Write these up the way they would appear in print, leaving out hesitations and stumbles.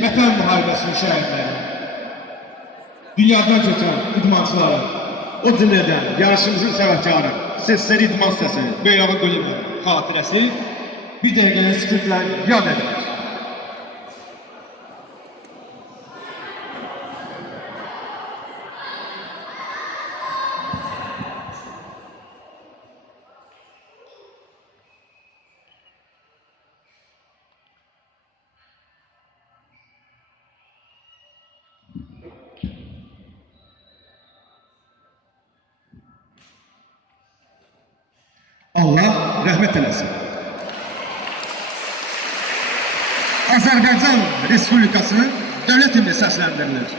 Vətən müharibəsinin şəhidləri, dünyadan köçən idmançıları, o cümlədən yarışımızın səbəbkarı, sesləri idman səsi, Beyrağı Quliyevin xatirəsi bir dəqiqənin sükutla yad edilir. Allah rəhmət eləsin. Azərbaycan Respublikasının dövlət himni səsləndirilir.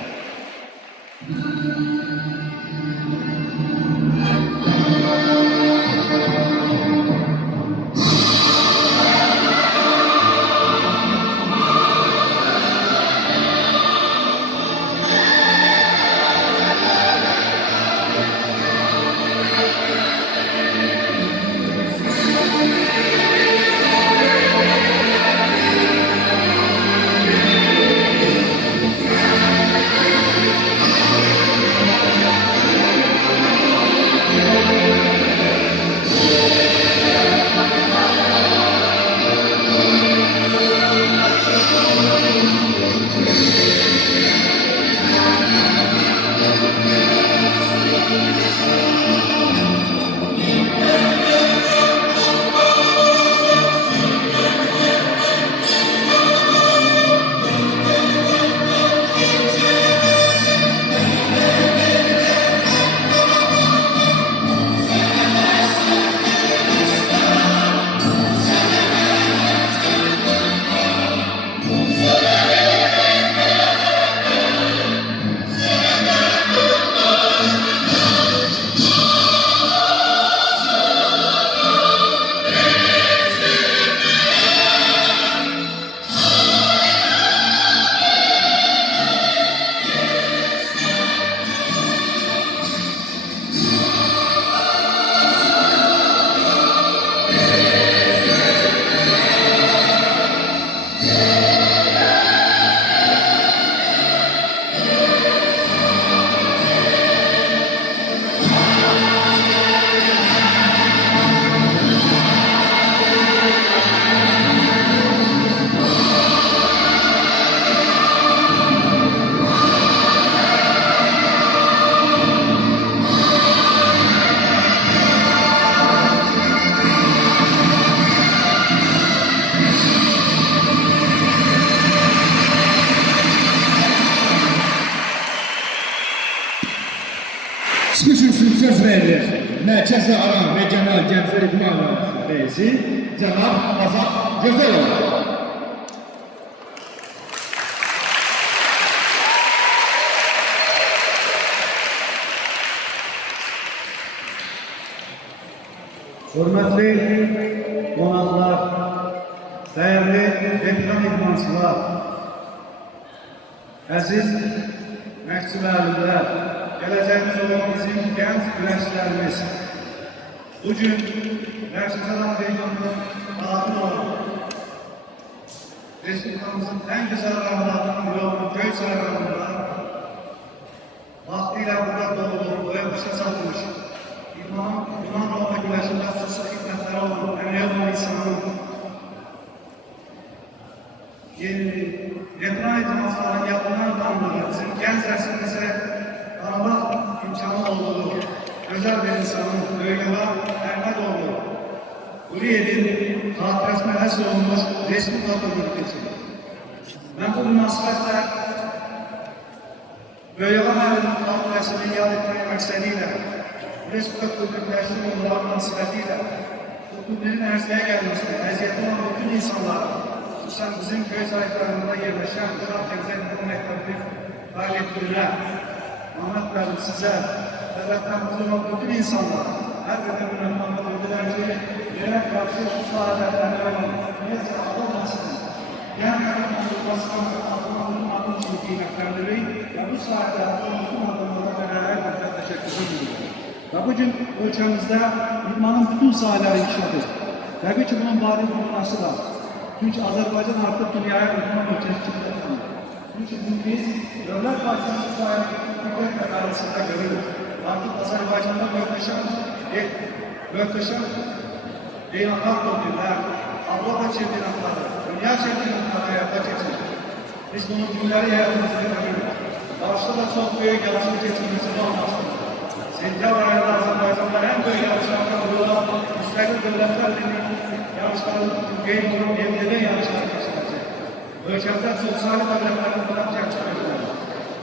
Nəsə Aran Regional Gənclər İdman Müəssisəsinin rəisi cənab Azad Gözəlov. Hörmətli qonaqlar, dəyərli veteran idmançılar, əziz məşqçilərlər, gələcəyimiz olan bizim gənc güləşçilərimiz, bugün Nəşqçilan regionunun daxil olan Respublikamızın ən gözəl rayonlarından biri olan Göyçay rayonunda vaxtilə burada doğulur, boya-başa satılmış. İdman roluna güləşində xüsusi xidmətləri olan, əməyə olan insanın veteran idmançıların yadından tanıdığı, bizim gənc rəsimimizə tanımaq imkanı olduğu gözəl bir insanın Böyüqəva Əhmədoğlu Quliyevin xatirəsinə həsr olunmuş Respublika turniri keçirir. Mən bu münasibətlə Böyüqəva Əhmədovun xatirəsini yad etmək məqsədilə Respublika turnirləşdir onların münasibətilə bu turnirin ərsəyə gəlməsində əziyyəti olan bütün insanlar, xüsusən bizim köy sahiblərində yerləşən Uşaq Gənclər İdman Məktəbinin fəaliyyətlərə, Məhəmməd bəlim sizə və vətənimizin olan bütün insanlar hər qədər müəmmətlə bildirər ki, yerə qarşı bu sahədə necə alınmasını, yəni olmasını adımlarının üçün qiymətləndiririk və bu sahədə bütün adımlara bərabər təşəkkür edirik. Və bugün ölkəmizdə idmanın bütün sahələri inkişaf edir. Təbii ki, bunun bariz nümunəsi var. Çünki Azərbaycan artıq dünyaya idman ölkəsi kimi tanınır. Çünki biz dövlət başçının sayəsində müqəddəs məqaləsində görürük. Artıq Azərbaycanda möhtəşəm beynəlxalq turnirlər, Avropa çempionatları, dünya çempionatları həyata keçirir. Biz bunun günləri həyatımızda görürük. Qarşıda da çox böyük yarışın keçirməsində olmasıdır. Sentyabr ayında Azərbaycanda ən böyük yarışlardan bulunan müstəqil dövlətlər yarışları qeyd olunub MDB yarışları keçiriləcək. Ölkəmizdə çoxsaylı dövlətlərin buna təklif edilir.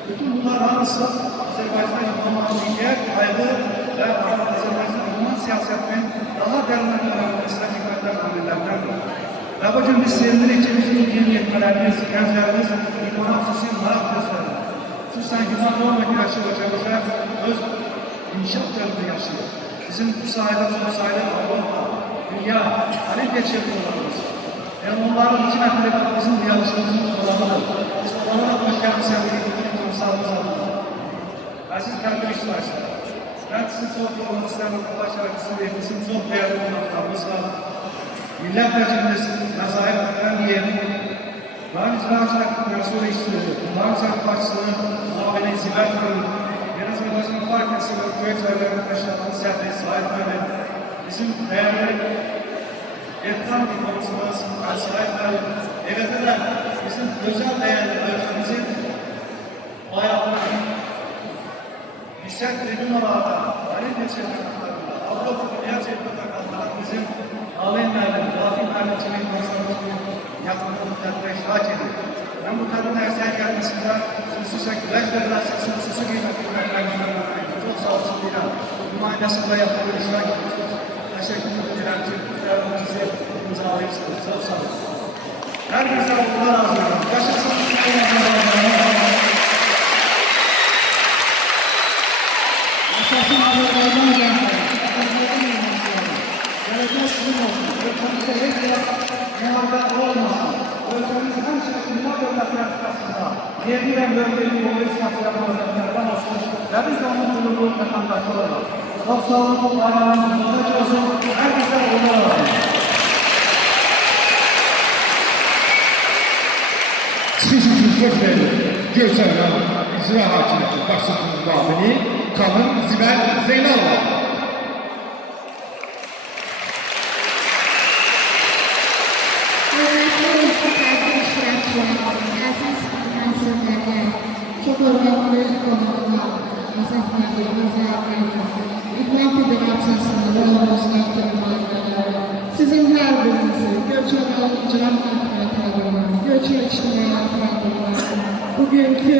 Bütün bunlar hamısı Azərbaycan idmanlarının digər qayğı və Azərbaycan idman siyasətinin daha dərinləşdirilməsinə xidmətlər amillərdəndir. Və bugün biz sevindirik ki, bizim yeni yetmələrimiz, gənclərimiz idmana xüsusi maraq göstərir. Xüsusən idman olma güləşi ölkəmizdə öz İnşaat dövrünü yaşıyor. Bizim bu sayede Avrupa, dünya, Olimpiya çempionlarımız. Yani onların iki metre bizim bu yarışımızın olanıdır. Biz olarak ülkenin sevdiği sağlığımız alınır. Aziz kardeş iştirakçılar, ben sizin çok olmak istedim, Allah şarkısını bizim çok değerli konuklarımız var. Millet Meclimiz, Nazayet Efendiye'nin Rahim İzlahçılar Kutları'nı istiyordu. Rahim Sarıkbaşçı'nın muhabini Zibel Kırı'nın Azərbaycan Partiyası və Köy Səhərlərinin Təşkilatının səhvəyi sahib mənim, bizim dəyərli veteran idmançımız, sahib mənim, evdə də bizim gözəl dəyərli ölkəmizin ayağını yüksək tribunalarda, Olimpiya çempionatlarında, Avropa Dünya çempionatlarında bizim Alayın mənim, Rafi mənim kimi idmançılarımızın yaxınlığı müddətdə iştirak edir. Mən bu kadın ərsəyə gəlməsində xüsusən güləş federasiyasının xüsusi qiymətlərinin çox sağ olsun deyirəm. Nümayəndəsində yapılan iştirak edirsiniz. Təşəkkür edirəm ki, qərarlarınızı imzalayırsınız. Çox sağ olun. Hər bir sağlıqlar arzulayıram. Yaşasın. Yaşasın Azərbaycan gəncləri. Azərbaycan yöneticiləri. Gələcək sizin olsun. Ölkəmizdə heç bir müharibə olmasın. Ölkəmizin həmçinin dünya dövlətləri arasında yerli və bölgeli yolu siyasətlərdən olsun və biz də onun qulluğu vətəndaşı olaraq. Çox sağ olun, bayramımız mübarək olsun, hər bizə uğurlar olsun. Çıxış üçün söz verir Göyçay rayon İcra Hakimiyyəti başçısının müavini Xanım Zibel Zeynalova. Çok önemli konular, İdman Federasyası'nın rolümüzden sizin her birinizi Göyçay İcra Hakimiyyəti Göyçay İctimaiyyəti bugünkü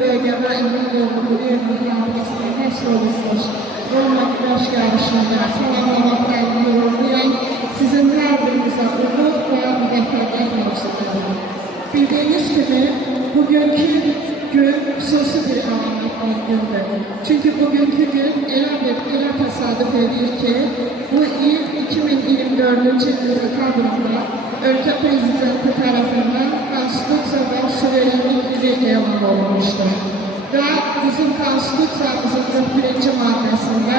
bölgədə İdman Quliyevin yargısına nəsr olunmuş olmak güləş yarışında salamlamaklarını yorumlayan sizin her birinize ulu ve müvəffəqiyyət mövzuları. Bildiğiniz gibi bugünkü gün xüsusi bir anlamlı gündür. Çünkü bugünkü gün elə təsadüf edir ki, bu il 2024 yıl dekabrında ülke prezidenti tarafından konstitusiya ve suverenlik ili elan olmuştur. Ve bizim konstitusiyamızın 41. maddesinde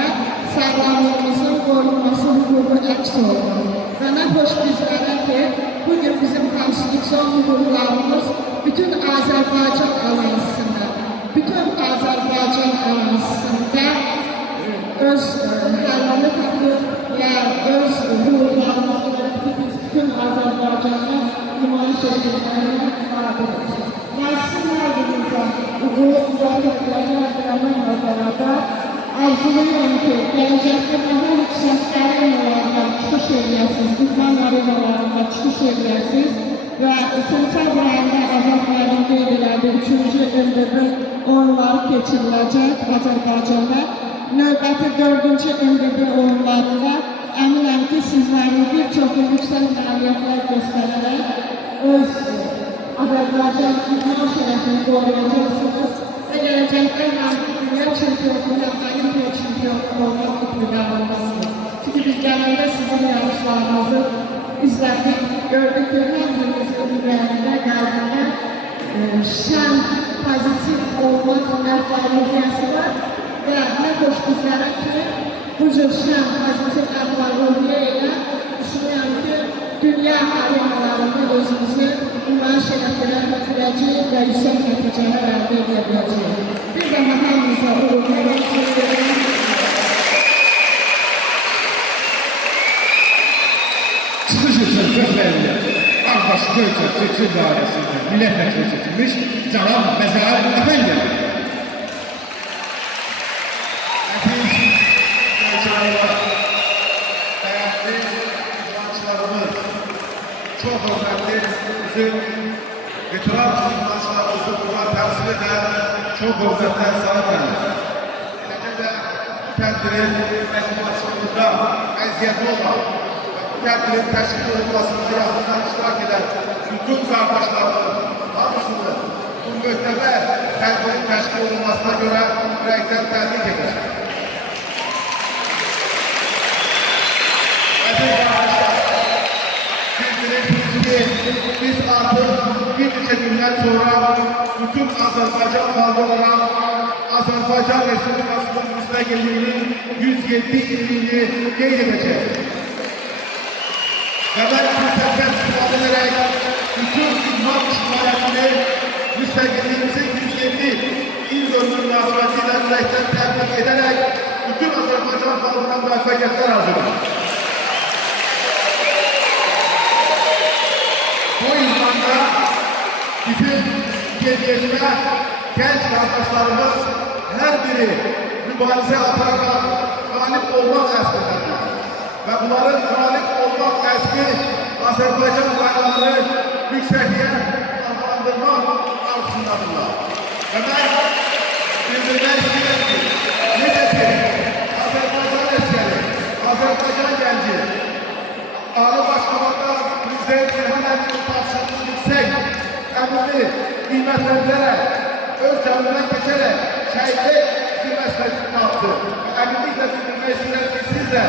sağlamlığımızın korunması hukuku əks olunur. Ve ne hoş bizlere ki, bugün bizim konstitusyon hukuklarımız bütün Azerbaycan arazisinde, öz halini tapır ve öz hukuklarımızı bütün Azerbaycan'a nümayiş edilmelerini vardır. Ve sizin her birinizde bu müzakirələrə dönəm olaraqda arzulayıram ki, gələcəkdə daha yüksəklərin olaraq çıxış edəsiniz, idman arenalarında çıxış edəsiniz ve sentabr ayında Azərbaycan qeyd elədiyi 3-cü MDB oyunları keçiriləcək Azərbaycanda. Növbəti 4-cü MDB oyunlarında əminəm ki, sizlərin bir çox yüksək nailiyyətlər göstərərək öz Azərbaycan idman şərəfini qoruyacaqsınız və gələcəkdə dünya çempionluğunda, olimpiya çempionu olmaq iqtidarındasınız. Çünki biz gələndə sizin yarışlarınızı izlədik, gördük ki, hər birinizin ürəyində, qəlbində şən, pozitiv olmaq məqaluliyyəsi var və nə xoş bizlərə ki, bu cür şən, pozitiv məqaluliyyə ilə düşünürəm ki, dünya arenalarında özümüzü nümayiş etdirəcəyik və yüksək nəticələr əldə edə biləcəyik. Bir də hamımıza uğurlar diləyirəm. Çıxış üçün söz verilir. Ağbaş Göyçay seçim dairəsində millət vəkili seçilmiş Cənab Məzər Əfəndi. Değerli idmançılarımız, çok hürmetli bizim veteran idmançılarımızı burada temsil eden çok hürmetler sanırım. Eləcə də tədbirin məşğullaşmamızda əziyyətli olan, tədbirin təşkil olunmasında yaxından iştirak eden bütün qardaşlarımız hamısını bu möhtəbər tədbirin təşkil olunmasına göre ürəkdən təbrik edir. Biz artık bir neçə gündən sonra bütün Azerbaycan xalqı olarak Azerbaycan Respublikasının müstəqilliyinin 107 illiyini qeyd edəcək. Və mən bu səbəbdən istifadə edərək bütün idman iştirakini müstəqilliyimizin 107 il dönümü münasibətilə ürəkdən təbrik edərək bütün Azerbaycan xalqına müvəffəqiyyətlər arzulayıram. Bu idmanda bizim gezmə genç kardeşlerimiz her biri mübarize atarak galip olmak əslindədir. Ve bunların galip olmak əsli Azerbaycan bayrağını yüksekliğe adlandırmak arzusundadırlar. Ve ben bildirmək istəyirəm ki, necə ki Azerbaycan əskeri, Azerbaycan genci, Ali Başkanlıqda Prezident İlham Əliyevin tapşırdığı yüksek əmrini qiymətləndirərək, öz canından keçərək şəhidlik qiymətləndirməsini tapdı. Əminliklə bildirmək istəyirəm ki, siz də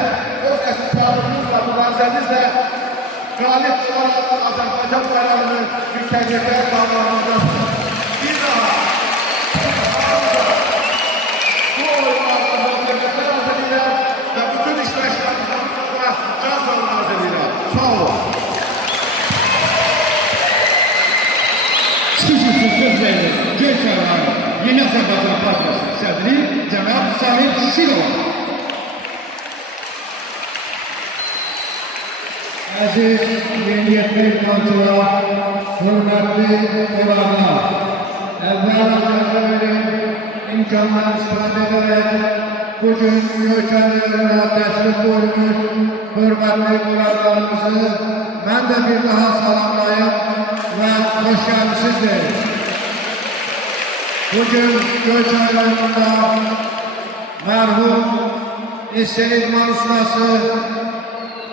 öz əsaslarınızla, mübarizənizlə qalib olaraq Azərbaycan bayrağını yüksəkliyə qaldırmaqdasınız. Bir daha bu oyunlarda müvəffəqiyyətlər arzu edirəm və bütün iştirakçılarımıza can sağlığı arzu edirəm. Sağ olun. Çıxış üçün söz verilir. Göyçay rayonu Yeni Azərbaycan Partiyasının sədri Cənab Sahib Şirova. Əziz yeniyetli idmançılar, hürmetli qonaqlar, əvvəl imkandan istifadə edərək bugün Göyçay rayonuna təşrif buyurmuş hürmetli qonaqlarımızı mən də bir daha salamlayıb və xoş gəlmisiniz deyim. Bugün Göyçay rayonunda mərhum Esen İdman Ustası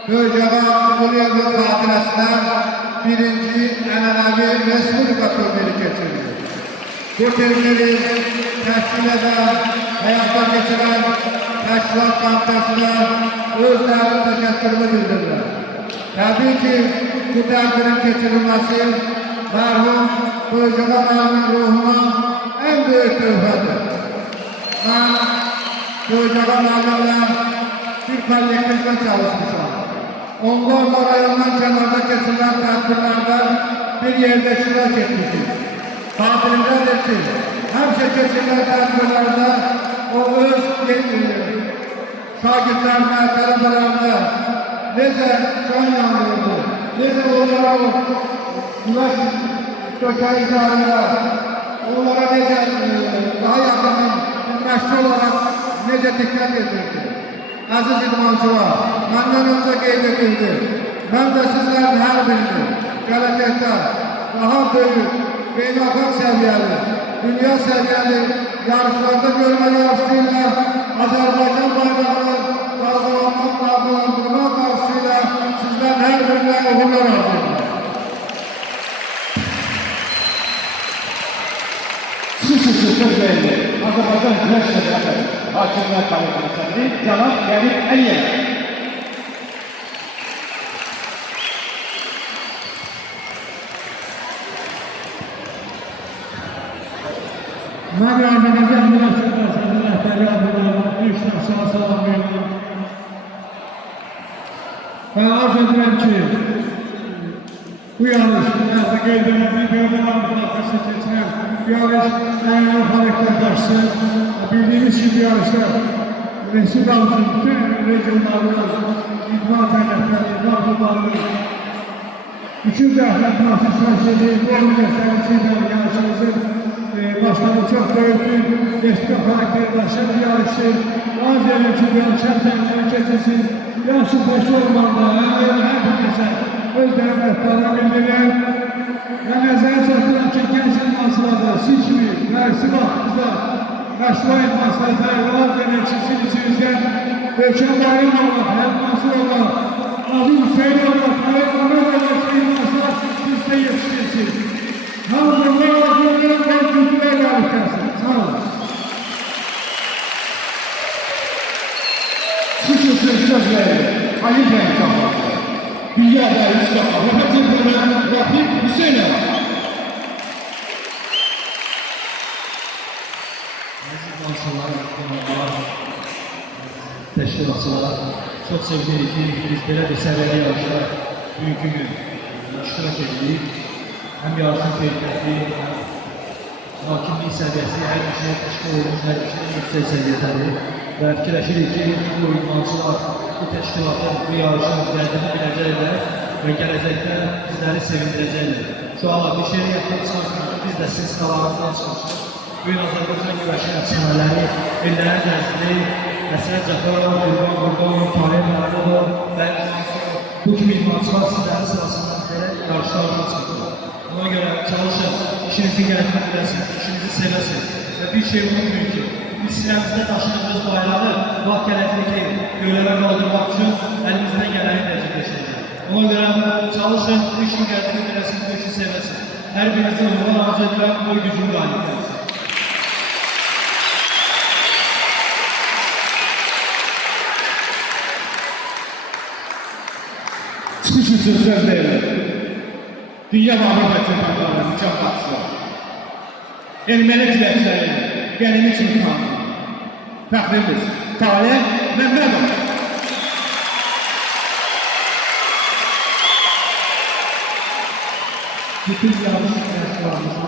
Gölcəğə Quliyevin xatirəsindən birinci ənənəvi Respublika turniri keçirildi. Bu turniri təşkil edən, həyata keçirən təşkilat komitəsinə özlərinin təşəkkürünü bildirirlər. Təbii ki, bu tədbirin keçirilməsi mərhum Gölcəğə müəllimin ruhuna ən böyük töhfədir. Mən Gölcəğə müəllimlə bir kollektivdə çalışmışam. Onlarla rayondan kənarda keçirilən tədbirlərdə bir yerdə iştirak etmişik. Xatirimdədir ki, həmişə keçirilən tədbirlərdə o öz şagirdlərinə, tələbələrinə necə can yandırıldı, necə onlara o güvəş dökəyizlərində, onlara necə daha yaxından məşğul olaraq necə diqqət edirdi. Əziz idmançılar, məndən öncə qeyd edildi. Mən də sizlərin hər birini gələcəkdə daha böyük, beynəlxalq səviyyəli, dünya səviyyəli yarışlarda görmək arzusu ilə Azərbaycan bayrağını dalgalandırmaq arzusu ilə sizlərin hər birinə uğurlar arzu edirəm. Xüsusi söz verildi. Azərbaycan Güləş Şəhəri Hakimlər Komitəsinin sədri Cənab Qərim Əliyev. Mən Azərbaycan Güləş Şəhəri rəhbəri adına bir şəxsına salam verirəm. Və arz edirəm ki, bu yarış, nəzdə qeyd edildiyi bölgələrimizin arxasına keçirən yarış əyənli xarakter daşısın. Bildiğiniz gibi yarışlar Respublikamızın bütün regionlarında idman cəmiyyətləri, idman klublarının 200 əhli transisyon işlediği bu göstəricisiyle yarışımızın başladığı çok büyük bir Respublika karakteri daşıyan bir yarıştır. Arz edelim ki, yarış hem cəmiyyətləri keçilsin. Yarışın başı olmanda hər bir kəsə öz dəvətlərini bildirir. Və nəzərə çatdıran ki, genç idmansılarda siz kimi mərsi vaxtımızda məşğul idmansılarda arz edən ki, sizin içinizdən Ölkən Bayramova, idmansır olan Aziz Hüseyin olan, Tayyip Ahmet olan ki, idmansılar sizdə yetişdirsin. Hamdırlar, arzularım, ben kültürler yarışarsın. Sağ olun. Xüsusi söz verildi. Ali Cəmiyyət Cəmiyyəti. Dünya dəyərli silahlar. Rəfət Cəmiyyətlərə Rəfiq Hüseynov. Təşkilatçılar, çox sevdirik ki, biz belə bir səviyyəli yarışda bugünkü gün iştirak edirik. Həm yarışın keyfiyyəti, həm hakimlik səviyyəsi hər bir şey təşkil olunmuş, hər bir şey yüksək səviyyədədir. Və fikirləşirik ki, bu idmançılar bu təşkilatın bu yarışın dərdini biləcəklər və gələcəkdə bizləri sevindirəcəklər. Şu an bir şey yapmaq çalışırıq, biz də siz qalanlarından çalışırıq. Bugün Azərbaycan güvəşin əfsanələri ellərə gəzdirik. Məsələn, Cəfərov, Qurban Qurbanov, Tayyip Məhmudov və bu kimi idmançılar sizlərin sırasından belə yarışlarına çıxır. Ona görə çalışın, işinizi gələtmək biləsiniz, işinizi sevəsiniz və bir şey unutmayın ki, biz sinəmizdə daşıdığımız bayrağı vaxt gələcək ki, göylərə qaldırmaq üçün əlimizdən gələni təcrübəşəcək. Ona görə çalışın, bu işin gələtini biləsiniz, bu işi sevəsiniz. Hər birinizin uğurlar arzu edirəm, boy gücünü qalib edəsiniz. Xüsusi söz verildi. Dünya və Avropa çempionatlarının mükafatçıları. Erməni güləşləri, qənimi çempionatı. Fəxrimiz Talib Məmmədov. Bütün yarış yarışlarımızın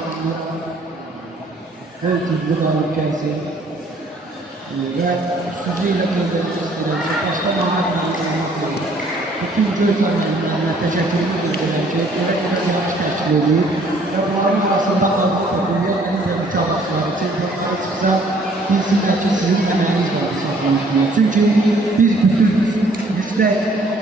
bol güclü qalib gəlsin və sizi ilə göndərəcək başqa Məhəd bütün göz aydınlarına təşəkkürümü bildirirəm ki, belə yarış təşkil edib və bunların arasında Avropa mükafatçıları çempionatlara çıxsa, bilsinlər ki, sizin əməyiniz var hesablamışsınız. Çünki biz bütün yüksək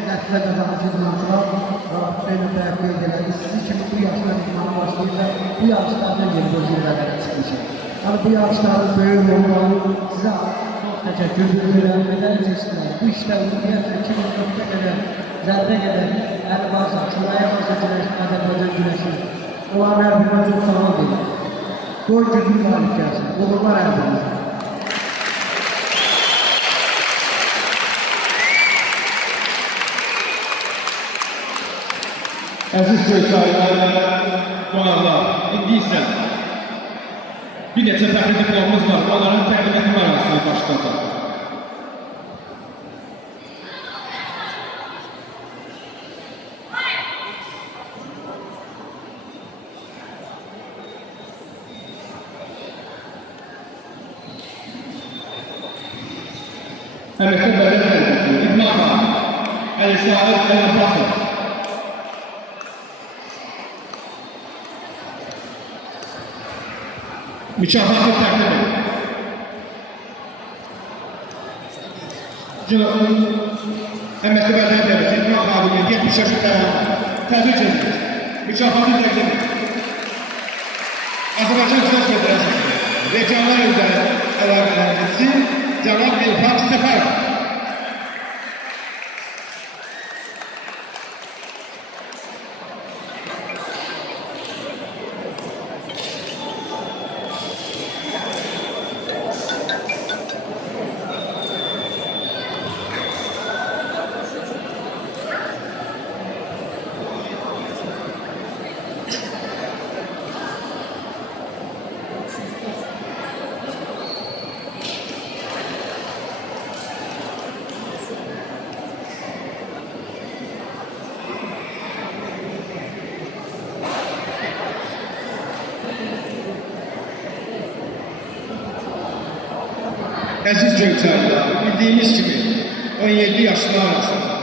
nəticə qazanıcı idmançılar Hüseyin Bəyək qeyd elədi, sizi kimi bu yaşlar idmanı başlayıb və bu yarışlardan yeni bu zirvələrə çıxmışıq. Yəni bu yarışların böyük olmalı sizə çox təşəkkür edirəm. Qədər seçdilər. Bu işdə ümumiyyətlə 2004-ə qədər zərbə qədər əli varsa, şuraya varsa güləşin, Azərbaycan güləşin. Onların hər birine çok sağlam verir. Qoy gücün qalib gəlsin. Uğurlar əldə edir. Əziz sözlərlər, qonaqlar, indi isə bir neçə fəxri diplomumuz var, onların təqdim etmə mərasimi başlayacaq. Əməkdə Bələdiyyə Tələbəsi, İbn Ağa, Əli-Sahib Əl-Abbasov. Mükafatı təqdim edir. Əməkdə Bələdiyyə Tələbəsi, İbn Ağa, 70 yaşında təbrik edir. Mükafatı təqdim edir. Azərbaycan Güləş Federasiyası, regional üzrə əlaqələndirici Cənab İlham Səfərov. Əziz Göyçaylılar, bildiyimiz kimi 17 yaşlı arasında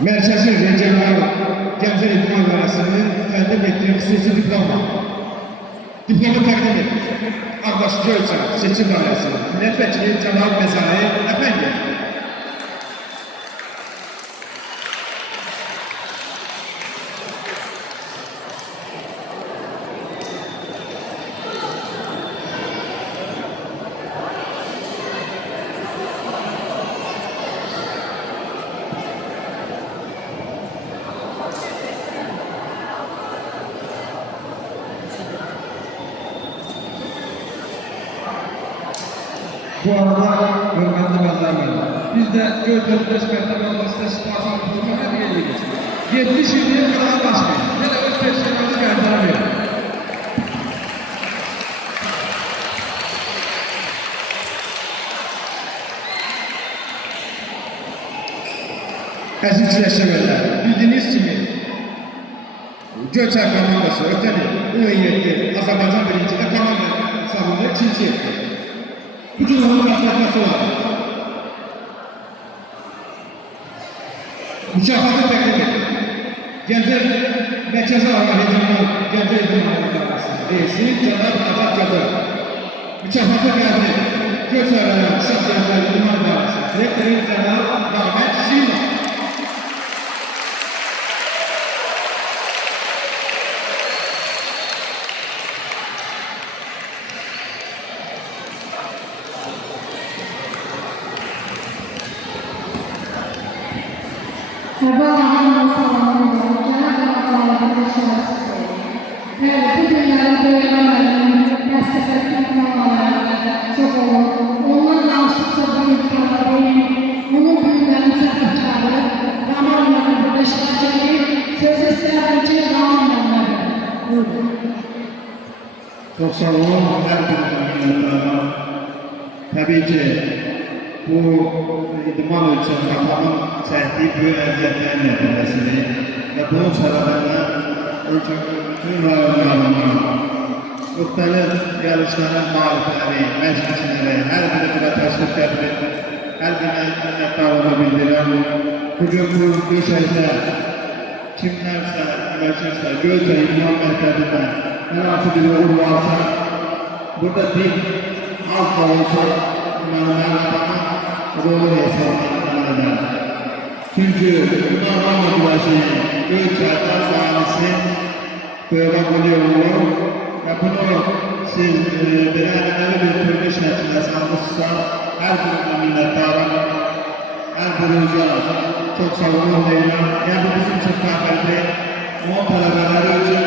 Mərkəzi Regional Gənclər İdman Mərasimi təqdim etdiyi xüsusi diploma. Diplomu təqdim edir. Ağdaş Göyçay seçim dairəsi millət vəkili Cənab Məzai Əfəndiyev. Bu arada hörmətli vətəndaşlar, biz də Göyçay Respublika Universiteti Spartan Kurulu hədiyyə edirik. 70 illik qırağa başlayın. Yenə öz peşələrinizi qərbara verin. Əziz güləşçilər, bildiyiniz kimi Göyçay komandası ötən il U17 Azərbaycan birincidə komanda hesabında ikinci etdi. Bu gün onun qatlaşması var. Mükafatı təqdim edir. Gənclər Mərkəzi Ağa Regional Gənclər İdman İdarəsinin reisi Cənab Azad Gəzər. Mükafatı qəbul edir. Göyçay rayon Uşaq Gənclər İdman İdarəsinin direktoru Cənab Namət Şirinov. istəyirəm ki, Ramin Məmmədə. Buyurun. Çok sağ olun, her birinizin minnettarım. Tabii ki bu idman ölçüm rakamın çəkdiyi böyük əziyyətlərin nəticəsidir və bunun səbəbindən ölkənin bütün rayonlarından müxtəlif yarışların müəlifləri, məclisləri, hər biri buna təşrif gətirib, hər birine minnettarlığını bildirəm. Bugün bu döşəkdə kimlərsə, güləşirsə, Göyçə İdman Mərkəzində hər hansı bir uğur varsa, burada bir az da olsa mənim adamın rolu hesabını edər. Çünki Ünvanla güləşinin Göyçədə sahisi böyle buluyor ve bunu siz birer bir türlü şekilde sanmışsa her birine minnettarım, her birinize çok sağ olun deyirəm. Yani bu bizim için fərqli, o tələbələri üçün,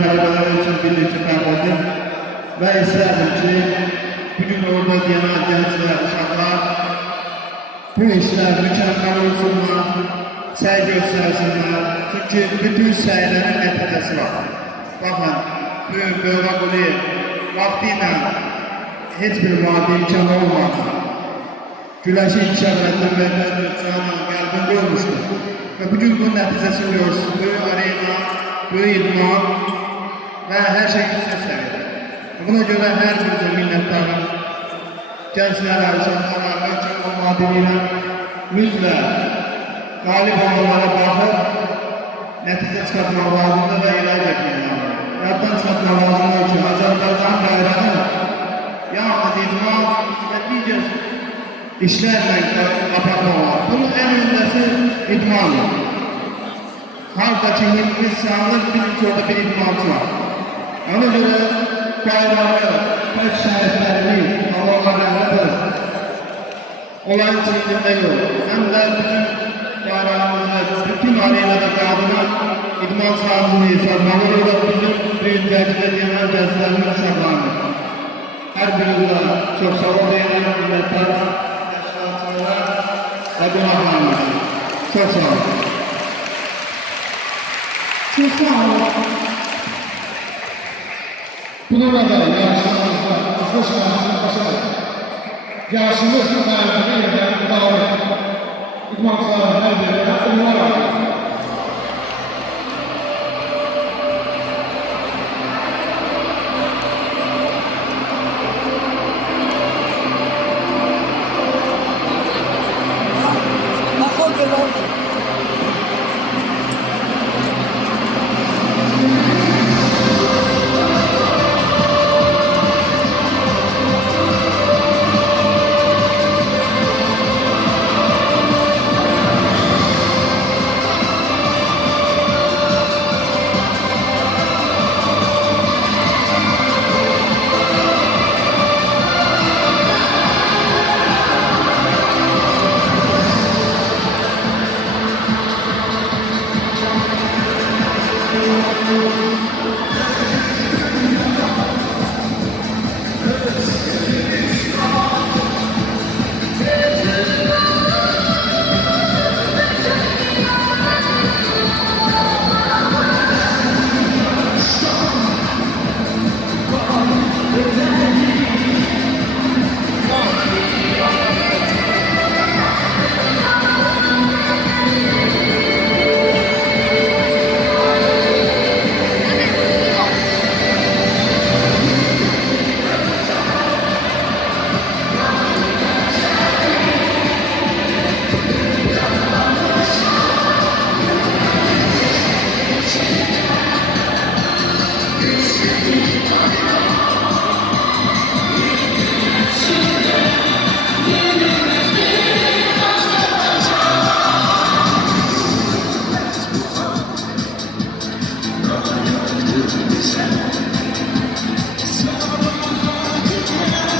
tələbələri üçün birlikte fərqlidir ve isterdim ki bugün orada genel gençler, uşaqlar bu işler mükemmel olsunlar, səy göstərsinlər. Çünki bütün səylərin nəticəsi var. Baxın, bugün Böylə Quliyev vaxtıyla heç bir maddi imkanı olmadı. Güləşi inkişaf etdirməkdən canın qəlbində olmuşdu. Və bugün bunun nəticəsini görürsünüz. Böyük arena, böyük idman və hər şey yüksək səviyyədə. Buna görə hər birinizə minnətdarım. Gənclərə, uşaqlara, ölkə madiliylə mütləq qalib olanlara baxıb nəticə çıxartmaq lazımdır və ilaç etmək lazımdır. Yaddan çıxartmaq lazımdır ki, Azərbaycan bayrağı yalnız idman və digər işlərlə aparmaq olar. Bunun ən öndəsi idmandır. Harada ki, hepimiz sağlıq bizim orada bir idmançı var. Ona görə bayrağı, pək şəhətlərini, havalarını olan çevirmək olur. Həm də bizim bayrağımızı bütün arenada qadına idman sahasını hesablanır. O da bizim büyük dərəcədə genel dərslərinin uşaqlarıdır. Hər birinizə çox sağ ol deyirəm, minnəttar, təşkilatçılara və qonaqlarımız. Çox sağ olun. Çok sağ olun. Bununla da yarışlarımızda asıl şartını başardık. Yarışımız dayandığı yerden devam etti. İdmançıların her birine onlar aldı. Sen